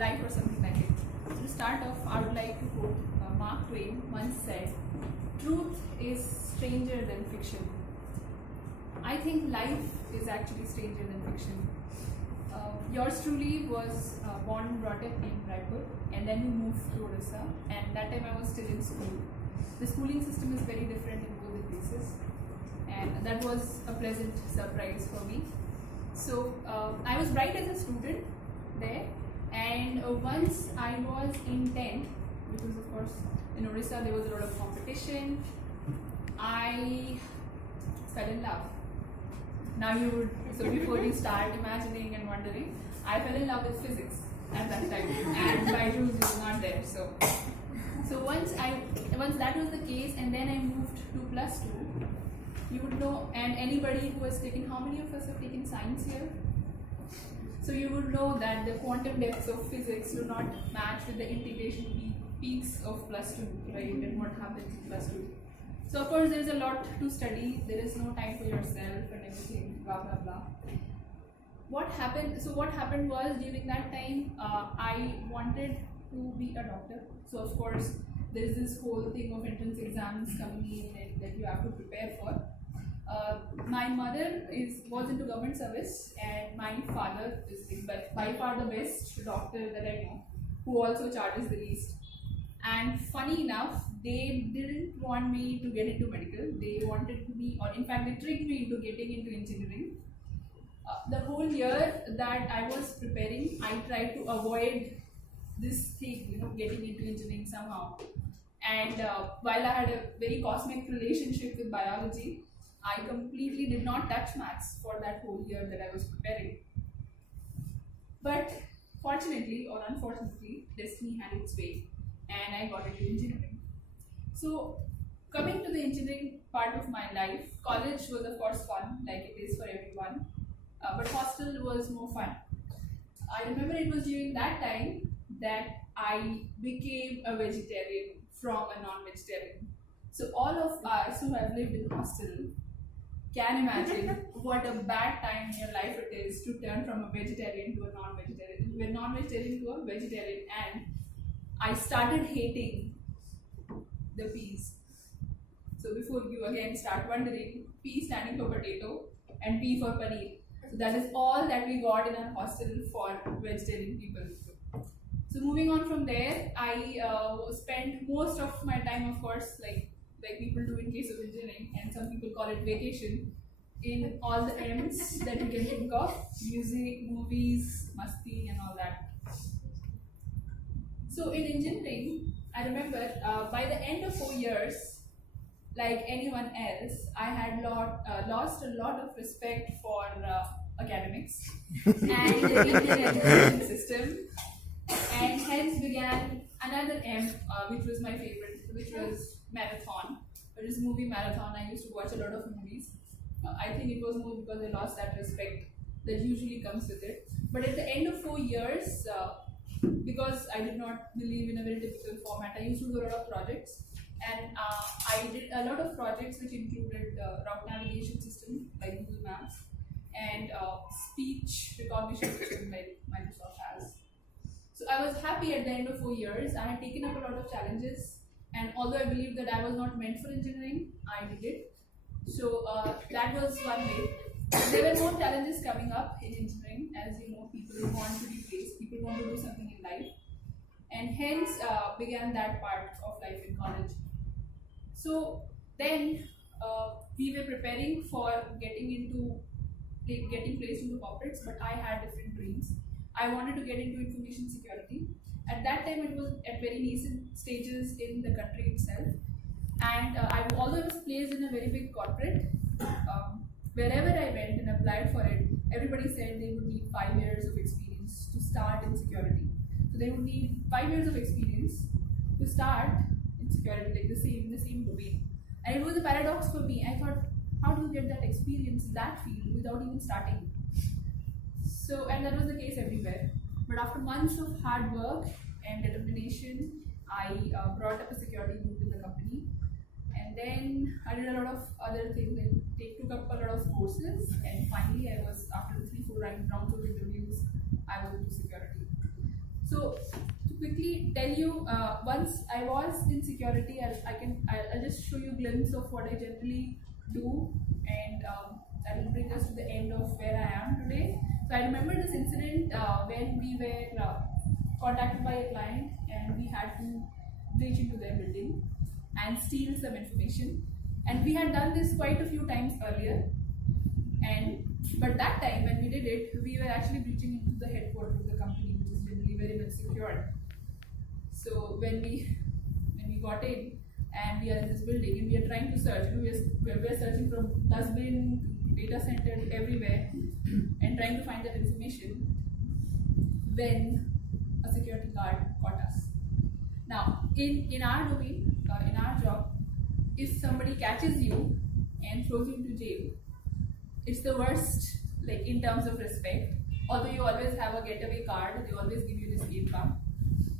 life or something like it. So to start off, I would like to quote Mark Twain once said, "Truth is stranger than fiction." I think life is actually stranger than fiction. Yours truly was born and brought up in Raipur, and then you moved to Odisha, and that time I was still in school. The schooling system is very different in both the places, and that was a pleasant surprise for me. So I was bright as a student there, and once I was in 10th, because of course in Odisha there was a lot of competition, I fell in love. Now you would, so before you start imagining and wondering, I fell in love with physics at that time, and Byju's was not there. So once that was the case, and then I moved to +2, you would know, and anybody who has taken, how many of us have taken science here? So you would know that the quantum depths of physics do not match with the integration peaks of +2, right? And what happens in +2. So of course there is a lot to study, there is no time for yourself and everything, blah blah blah. What happened was, during that time I wanted to be a doctor. So of course there is this whole thing of entrance exams coming in and that you have to prepare for. My mother was into government service, and my father is by far the best doctor that I know, who also charges the least. And funny enough, they didn't want me to get into medical. They wanted me, or in fact, they tricked me into getting into engineering. The whole year that I was preparing, I tried to avoid this thing, getting into engineering somehow. And while I had a very cosmic relationship with biology, I completely did not touch maths for that whole year that I was preparing. But fortunately or unfortunately, destiny had its way, and I got into engineering. So coming to the engineering part of my life, college was of course fun, like it is for everyone, but hostel was more fun. I remember it was during that time that I became a vegetarian from a non-vegetarian. So all of us who have lived in hostel can imagine what a bad time in your life it is to turn from a vegetarian to a non-vegetarian to a vegetarian, and I started hating the peas. So before you again start wondering, P standing for potato and P for paneer. So that is all that we got in our hostel for vegetarian people. So moving on from there, I spent most of my time, of course, like people do in case of engineering, and some people call it vacation, in all the M's that you can think of: music, movies, masti, and all that. So in engineering, I remember by the end of 4 years, like anyone else, I had lost a lot of respect for academics and the Indian education system, and hence began another M, which was my favorite, which was marathon. It is movie marathon. I used to watch a lot of movies. I think it was more because I lost that respect that usually comes with it. But at the end of 4 years, because I did not believe in a very typical format, I used to do a lot of projects, and I did a lot of projects which included route navigation system like Google Maps, and speech recognition system like Microsoft has. So I was happy at the end of 4 years. I had taken up a lot of challenges, and although I believed that I was not meant for engineering, I did it. So that was one way. There were more challenges coming up in engineering. As you know, people want to be placed, people want to do something in life, and hence began that part of life in college. So then we were preparing for getting placed into corporates, but I had different dreams. I wanted to get into information security. At that time, it was at very nascent stages in the country itself, and although I was placed in a very big corporate, wherever I went and applied for it, everybody said they would need 5 years of experience to start in security. So they would need 5 years of experience to start in security, like the same domain. And it was a paradox for me. I thought, how do you get that experience in that field without even starting? So, and that was the case everywhere. But after months of hard work and determination, I brought up a security group in the company. And then I did a lot of other things. I took up a lot of courses, and finally I was, after the 3-4 rounds of interviews, I was into security. So tell you, once I was in security. I'll just show you a glimpse of what I generally do, and that will bring us to the end of where I am today. So I remember this incident when we were contacted by a client and we had to breach into their building and steal some information. And we had done this quite a few times earlier. But that time when we did it, we were actually breaching into the headquarters of the company, which is generally very well secured. So when we got in and we are in this building and we are trying to search, we're searching from dustbin to data center to everywhere and trying to find that information, when a security guard caught us. Now, in our domain, in our job, if somebody catches you and throws you into jail, it's the worst, like in terms of respect. Although you always have a getaway card, they always give you an escape card.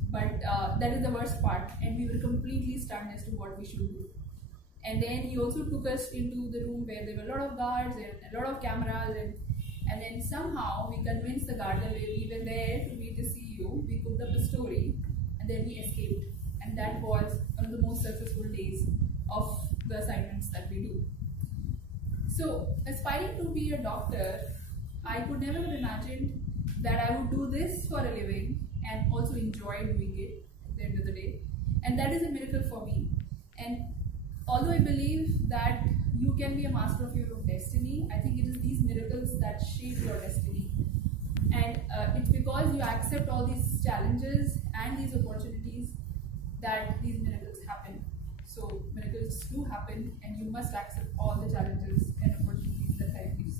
But that is the worst part, and we were completely stunned as to what we should do. And then he also took us into the room where there were a lot of guards and a lot of cameras, and then somehow we convinced the guard that we were there to meet the CEO. We cooked up a story, and then we escaped. And that was one of the most successful days of the assignments that we do. So, aspiring to be a doctor, I could never have imagined that I would do this for a living and also enjoy doing it at the end of the day. And that is a miracle for me. And although I believe that you can be a master of your own destiny, I think it is these miracles that shape your destiny. And it's because you accept all these challenges and these opportunities that these miracles happen. So miracles do happen, and you must accept all the challenges and opportunities that life gives you.